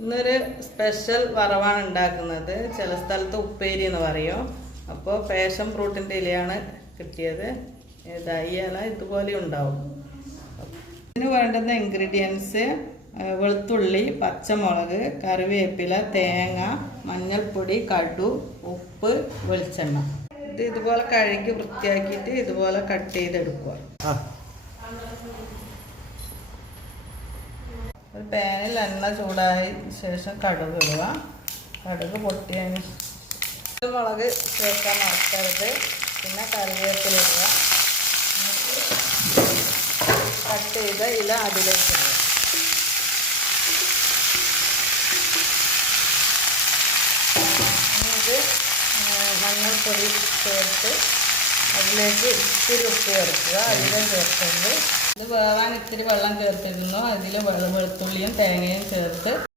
ഇന്നൊരു സ്പെഷ്യൽ വറവാണ് ഉണ്ടാക്കുന്നത്. ചില സ്ഥലത്ത് ഉപ്പേരി എന്ന് പറയും. അപ്പോൾ പാഷൻ ഫ്രൂട്ടിൻ്റെ ഇലയാണ് കിട്ടിയത്. ഈ ഇല ഇതുപോലെ ഉണ്ടാവും. ഇതിന് വേണ്ടുന്ന ഇൻഗ്രീഡിയൻസ് വെളുത്തുള്ളി, പച്ചമുളക്, കറിവേപ്പില, തേങ്ങ, മഞ്ഞൾപ്പൊടി, കടു, ഉപ്പ്, വെളിച്ചെണ്ണ. ഇത് ഇതുപോലെ കഴുകി വൃത്തിയാക്കിയിട്ട് ഇതുപോലെ കട്ട് ചെയ്തെടുക്കുക. ഒരു പാനിൽ എണ്ണ ചൂടായ ശേഷം കടുക് ഇടുക. കടുക് പൊട്ടിയതിന് മുളക് ചേർക്കാൻ മറക്കരുത്. പിന്നെ കറിവേപ്പില ഇടുക. കട്ട് ചെയ്ത ഇല അതിലേക്ക് ഇടുക. ഇത് മഞ്ഞൾപ്പൊടി ചേർത്ത് അതിലേക്ക് ഇത്തിരി ഉപ്പ് ചേർക്കുക. അതിലും ചേർക്കുന്നത് ഇത് വേവാൻ ഇത്തിരി വെള്ളം ചേർത്തിരുന്നു. അതിൽ വെളുത്തുള്ളിയും തേങ്ങയും ചേർത്ത്